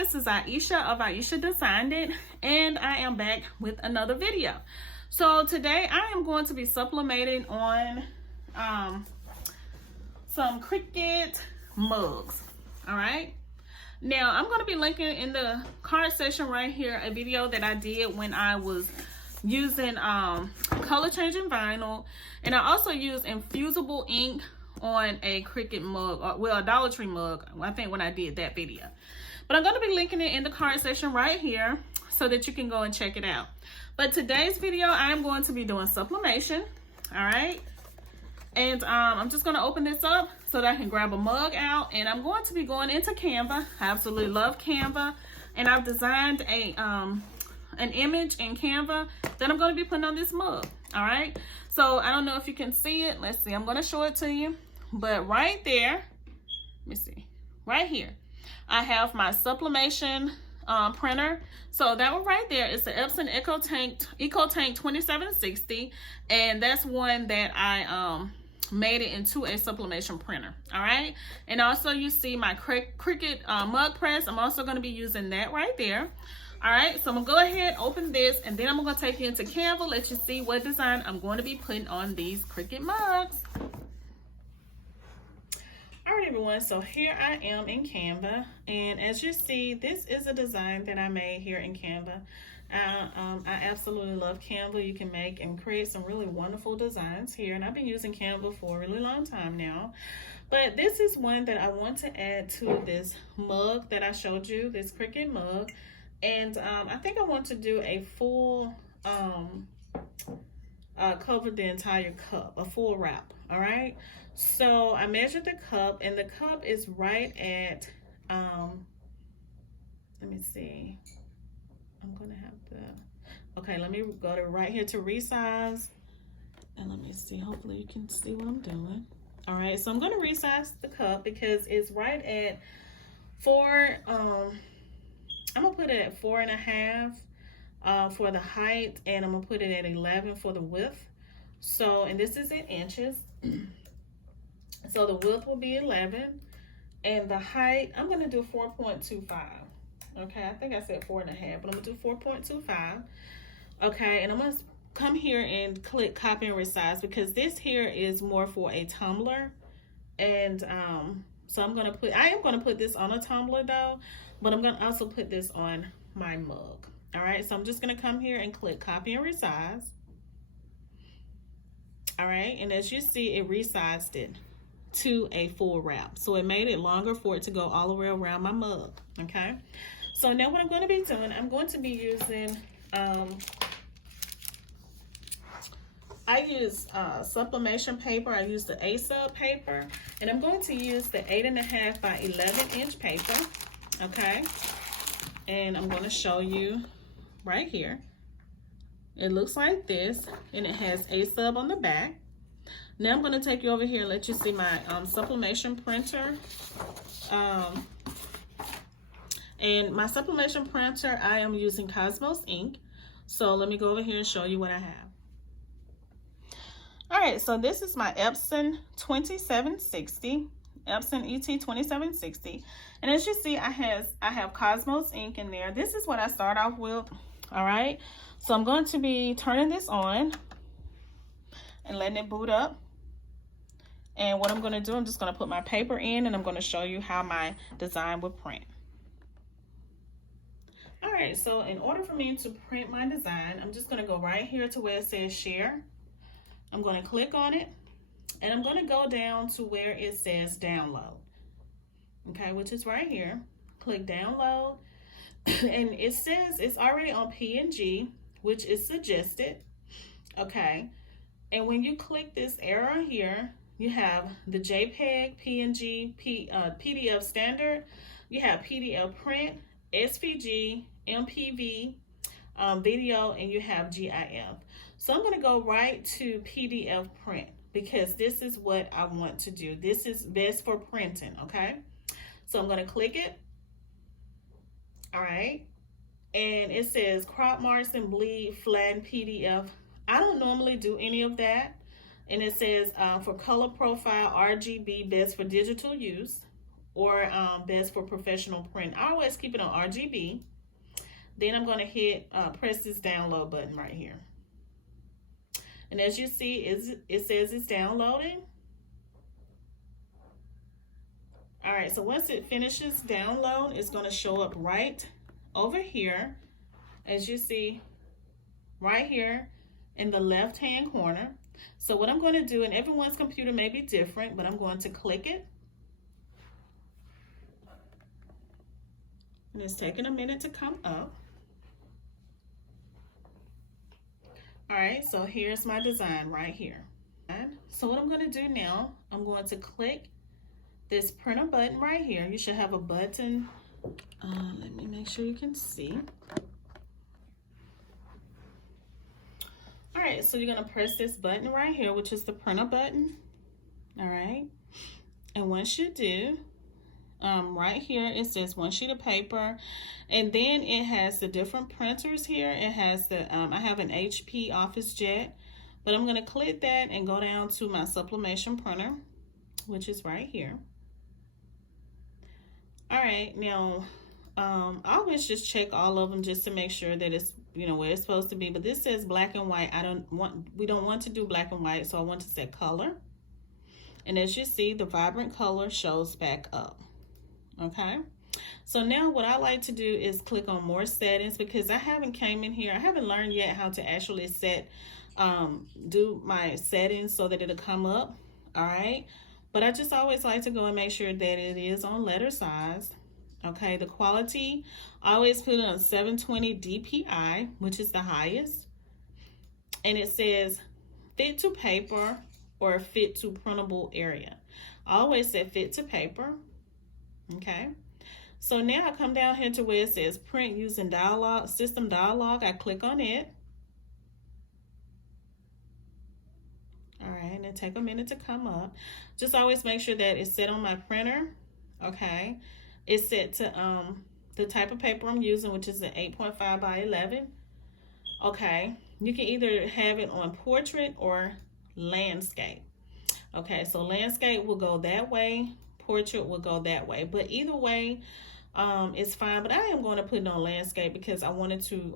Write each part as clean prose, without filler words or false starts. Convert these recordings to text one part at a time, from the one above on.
this is Ieasha of Ieasha Designed It, and I am back with another video. So today I am going to be sublimating on some Cricut mugs. All right. Now I'm going to be linking in the card section right here a video that I did when I was using color changing vinyl, and I also used infusible ink on a Cricut mug, well, a Dollar Tree mug, I think, when I did that video. But I'm going to be linking it in the card section right here so that you can go and check it out. But today's video, I am going to be doing sublimation. All right. And I'm just going to open this up so that I can grab a mug out, and I'm going to be going into Canva. I absolutely love Canva, and I've designed a an image in Canva that I'm going to be putting on this mug. All right. So I don't know if you can see it. Let's see. I'm going to show it to you. But right there, let me see, right here, I have my sublimation printer. So that one right there is the Epson EcoTank 2760, and that's one that I made it into a sublimation printer. All right. And also you see my Cricut mug press. I'm also going to be using that right there. All right, so I'm gonna go ahead, open this, and then I'm gonna take you into Canva, let you see what design I'm going to be putting on these Cricut mugs. All right, everyone, so here I am in Canva, and as you see, this is a design that I made here in Canva. I absolutely love Canva. You can make and create some really wonderful designs here, and I've been using Canva for a really long time now. But this is one that I want to add to this mug that I showed you, this Cricut mug. And I think I want to do a full cover the entire cup, a full wrap. All right, so I measured the cup, and the cup is right at let me see, I'm gonna have to, okay, let me go to right here to resize, and let me see, hopefully you can see what I'm doing. All right, so I'm gonna resize the cup because it's right at 4, I'm gonna put it at 4.5 for the height, and I'm gonna put it at 11 for the width. So, and this is in inches. So the width will be 11, and the height, I'm gonna do 4.25. Okay, I think I said 4.5, but I'm gonna do 4.25. Okay, and I'm gonna come here and click copy and resize because this here is more for a tumbler, and so I am gonna put this on a tumbler though, but I'm gonna also put this on my mug. All right, so I'm just gonna come here and click copy and resize. All right, and as you see, it resized it to a full wrap. So it made it longer for it to go all the way around my mug, okay? So now what I'm gonna be doing, I'm going to be using, I use sublimation paper. I use the Ieasha paper, and I'm going to use the 8.5 by 11 inch paper, okay? And I'm going to show you right here. It looks like this, and it has Ieasha on the back. Now I'm going to take you over here and let you see my sublimation printer. And my sublimation printer, I am using Cosmos ink. So let me go over here and show you what I have. All right, so this is my Epson 2760, Epson ET 2760, and as you see, I have Cosmos ink in there. This is what I start off with. All right, so I'm going to be turning this on and letting it boot up. And what I'm going to do, I'm just going to put my paper in, and I'm going to show you how my design will print. All right, so in order for me to print my design, I'm just going to go right here to where it says share. I'm going to click on it, and I'm going to go down to where it says download, okay, which is right here. Click download, and it says it's already on PNG, which is suggested, okay? And when you click this arrow here, you have the JPEG, PNG, PDF standard, you have PDF print, SVG, MPV, video, and you have GIF. So I'm going to go right to PDF print because this is what I want to do. This is best for printing, okay? So I'm going to click it. All right. And it says crop marks and bleed, flatten PDF. I don't normally do any of that. And it says for color profile, RGB, best for digital use. or best for professional print. I always keep it on RGB. Then I'm going to hit press this download button right here. And as you see, it says it's downloading. All right, so once it finishes download, it's going to show up right over here. As you see, right here in the left-hand corner. So what I'm going to do, and everyone's computer may be different, but I'm going to click it. And it's taking a minute to come up. All right, so here's my design right here. So what I'm going to do now, I'm going to click this printer button right here. You should have a button. Let me make sure you can see. All right, so you're going to press this button right here, which is the printer button. All right, and once you do, right here it says 1 sheet of paper, and then it has the different printers here. It has the I have an HP OfficeJet, but I'm going to click that and go down to my Sublimation printer, which is right here. All right, now I always just check all of them just to make sure that it's, you know, where it's supposed to be. But this says black and white. We don't want to do black and white, so I want to set color. And as you see, the vibrant color shows back up. Okay, so now what I like to do is click on more settings, because I haven't came in here, I haven't learned yet how to actually set do my settings so that it'll come up. All right, but I just always like to go and make sure that it is on letter size. Okay, the quality, I always put it on 720 DPI, which is the highest, and it says fit to paper or fit to printable area. I always say fit to paper. Okay, so now I come down here to where it says print using dialog, system dialog. I click on it. All right, and it take a minute to come up. Just always make sure that it's set on my printer. Okay, it's set to the type of paper I'm using, which is an 8.5 by 11. Okay, you can either have it on portrait or landscape. Okay, so landscape will go that way, portrait will go that way, but either way it's fine. But I am going to put it on landscape because I wanted to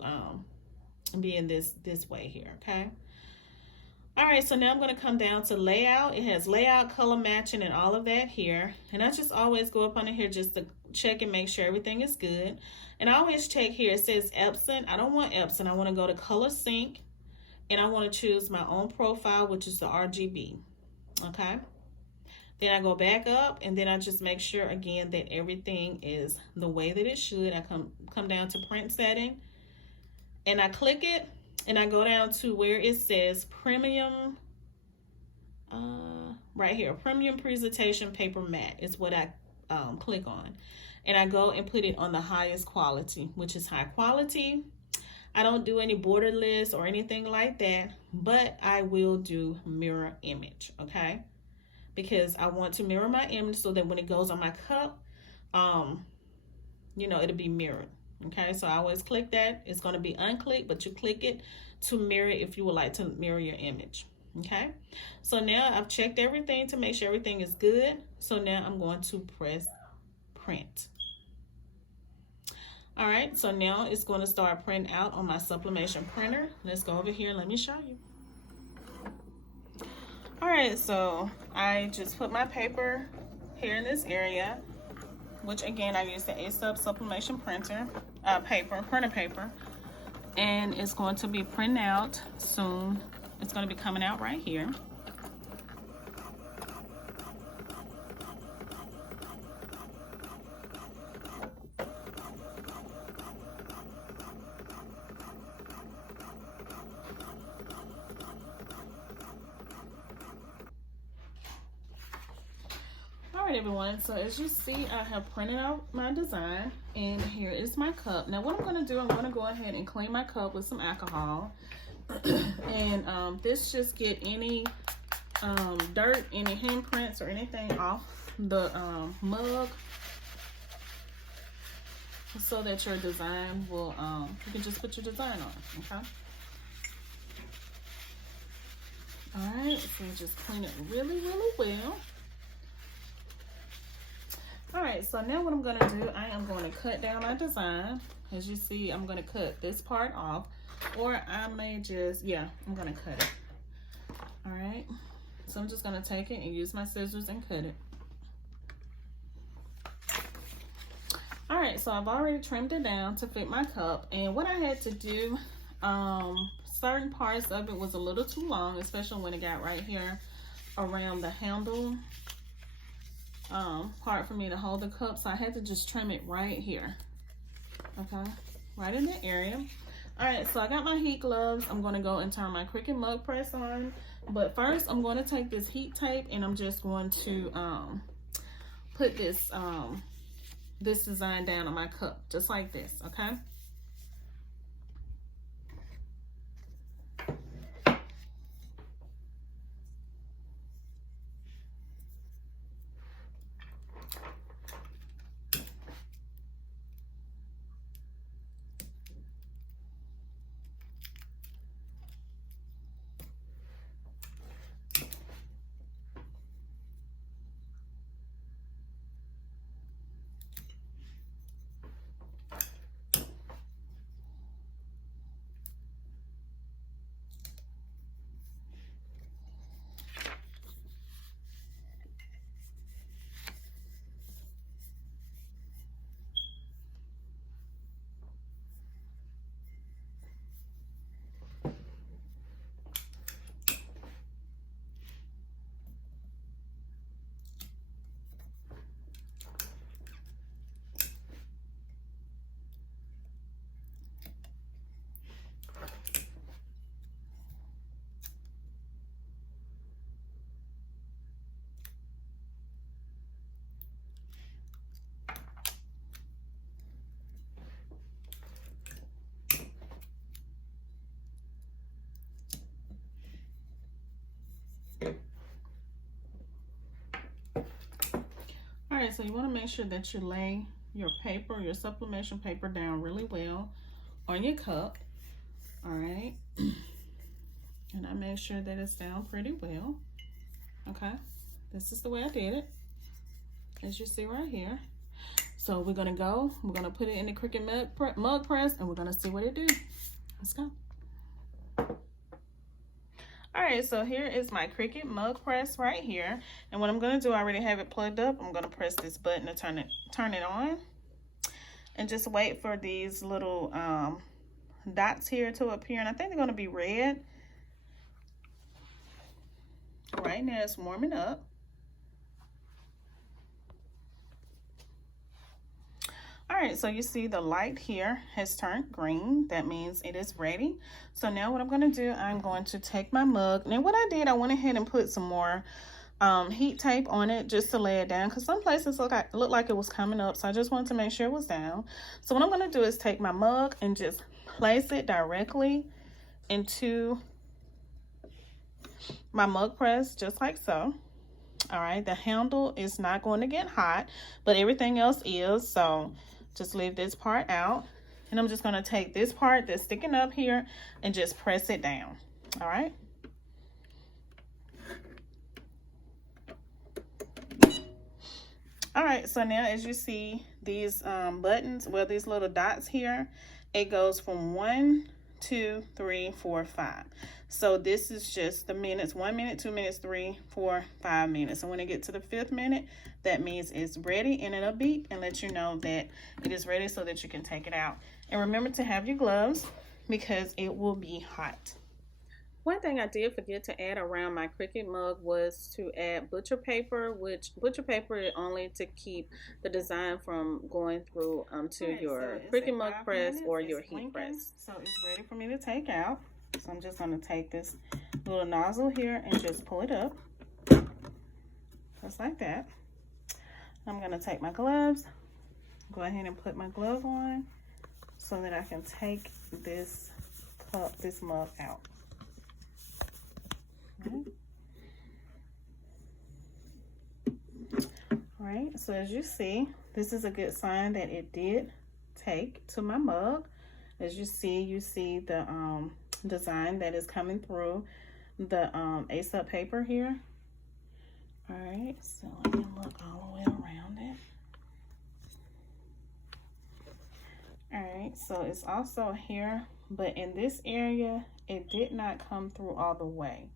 be in this way here. Okay, all right, so now I'm going to come down to layout. It has layout, color matching, and all of that here, and I just always go up under here just to check and make sure everything is good. And I always check here, it says Epson. I don't want Epson. I want to go to color sync, and I want to choose my own profile, which is the RGB. Okay, then I go back up, and then I just make sure again that everything is the way that it should. I come down to print setting, and I click it, and I go down to where it says premium, right here, premium presentation paper matte is what I click on, and I go and put it on the highest quality, which is high quality. I don't do any borderless or anything like that, but I will do mirror image, okay? Because I want to mirror my image so that when it goes on my cup, you know, it'll be mirrored, okay? So I always click that. It's going to be unclicked, but you click it to mirror if you would like to mirror your image, okay? So now I've checked everything to make sure everything is good. So now I'm going to press print. All right, so now it's going to start printing out on my Sublimation printer. Let's go over here and let me show you. All right, so I just put my paper here in this area, which again, I use the Ieasha Sublimation printer paper, and it's going to be printing out soon. It's going to be coming out right here. All right, everyone, so as you see, I have printed out my design, and here is my cup. Now what I'm going to do, I'm going to go ahead and clean my cup with some alcohol, and this just get any dirt, any handprints or anything off the mug, so that your design will, you can just put your design on, okay? All right, so just clean it really, really well. All right, right, so now what I'm going to do, I am going to cut down my design. As you see, I'm going to cut this part off, or I may just, yeah, I'm going to cut it. All right, so I'm just going to take it and use my scissors and cut it. All right, so I've already trimmed it down to fit my cup, and what I had to do, certain parts of it was a little too long, especially when it got right here around the handle part for me to hold the cup, so I had to just trim it right here, okay, right in that area. All right, so I got my heat gloves. I'm going to go and turn my Cricut mug press on, but first I'm going to take this heat tape and I'm just going to put this this design down on my cup, just like this, okay? All right, so you want to make sure that you lay your paper, your sublimation paper down really well on your cup. All right, and I make sure that it's down pretty well. Okay, this is the way I did it, as you see right here. So we're gonna put it in the Cricut mug press, and we're gonna see what it do. Let's go. All right, so here is my Cricut mug press right here, and what I'm gonna do, I already have it plugged up. I'm gonna press this button to turn it on, and just wait for these little dots here to appear, and I think they're gonna be red. Right now it's warming up. All right, so you see the light here has turned green. That means it is ready. So now what I'm going to do, I'm going to take my mug. Now what I did, I went ahead and put some more heat tape on it just to lay it down, because some places looked like it was coming up. So I just wanted to make sure it was down. So what I'm going to do is take my mug and just place it directly into my mug press, just like so. All right, the handle is not going to get hot, but everything else is. So just leave this part out, and I'm just going to take this part that's sticking up here and just press it down. All right. All right, so now as you see these buttons, well, these little dots here, it goes from 1, 2, 3, 4, 5. So this is just the minutes: 1 minute, 2 minutes, 3, 4, 5 minutes. And when it gets to the 5th minute, that means it's ready, and it'll beep and let you know that it is ready so that you can take it out. And remember to have your gloves, because it will be hot. One thing I did forget to add around my Cricut mug was to add butcher paper, which butcher paper is only to keep the design from going through to your Cricut mug press or your heat press. So it's ready for me to take out. So I'm just going to take this little nozzle here and just pull it up, just like that. I'm going to take my gloves, go ahead and put my glove on so that I can take this mug out. All right, so as you see, this is a good sign that it did take to my mug. As you see the design that is coming through the Ieasha paper here. All right, so let me look all the way around it. right, so it's also here, but in this area it did not come through all the way.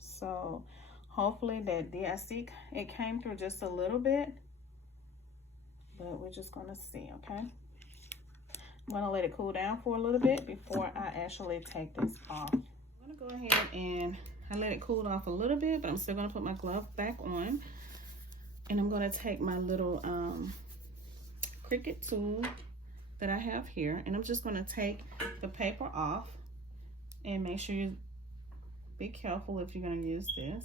So hopefully that did. I see it came through just a little bit, but we're just gonna see. Okay, I'm gonna let it cool down for a little bit before I actually take this off. I'm gonna go ahead and I let it cool off a little bit, but I'm still gonna put my glove back on, and I'm gonna take my little Cricut tool that I have here, and I'm just gonna take the paper off, and make sure you be careful if you're gonna use this.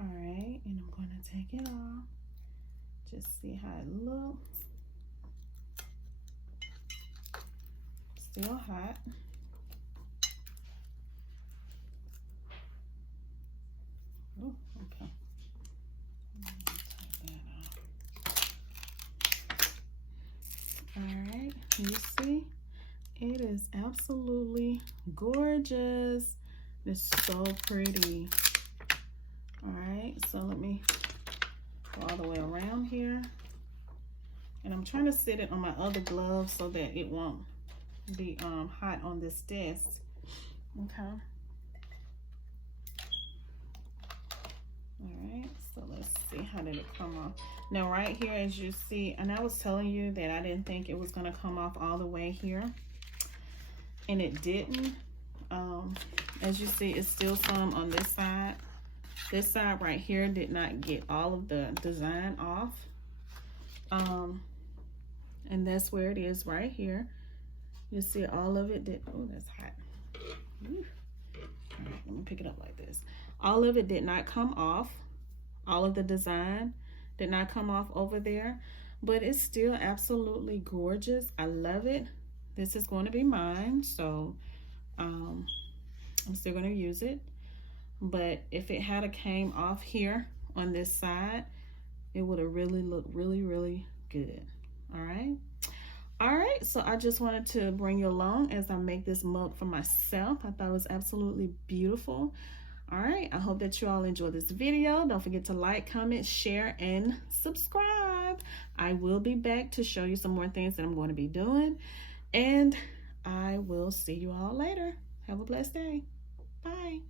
All right, and I'm gonna take it off. Just see how it looks. Still hot. Oh, okay. Take that off. All right, you see, it is absolutely gorgeous. It's so pretty. All right, so let me go all the way around here, and I'm trying to sit it on my other glove so that it won't be hot on this desk. Okay. All right, so let's see, how did it come off? Now right here, as you see, and I was telling you that I didn't think it was gonna come off all the way here, and it didn't. As you see, it's still some on this side. This side right here did not get all of the design off. And that's where it is right here. You see all of it did, oh, that's hot. Ooh. All right, let me pick it up like this. All of it did not come off. All of the design did not come off over there, but it's still absolutely gorgeous. I love it. This is going to be mine, so I'm still going to use it. But if it had came off here on this side, it would have really looked really good. All right, so I just wanted to bring you along as I make this mug for myself. I thought it was absolutely beautiful. All right, I hope that you all enjoyed this video. Don't forget to like, comment, share, and subscribe. I will be back to show you some more things that I'm going to be doing, and I will see you all later. Have a blessed day. Bye.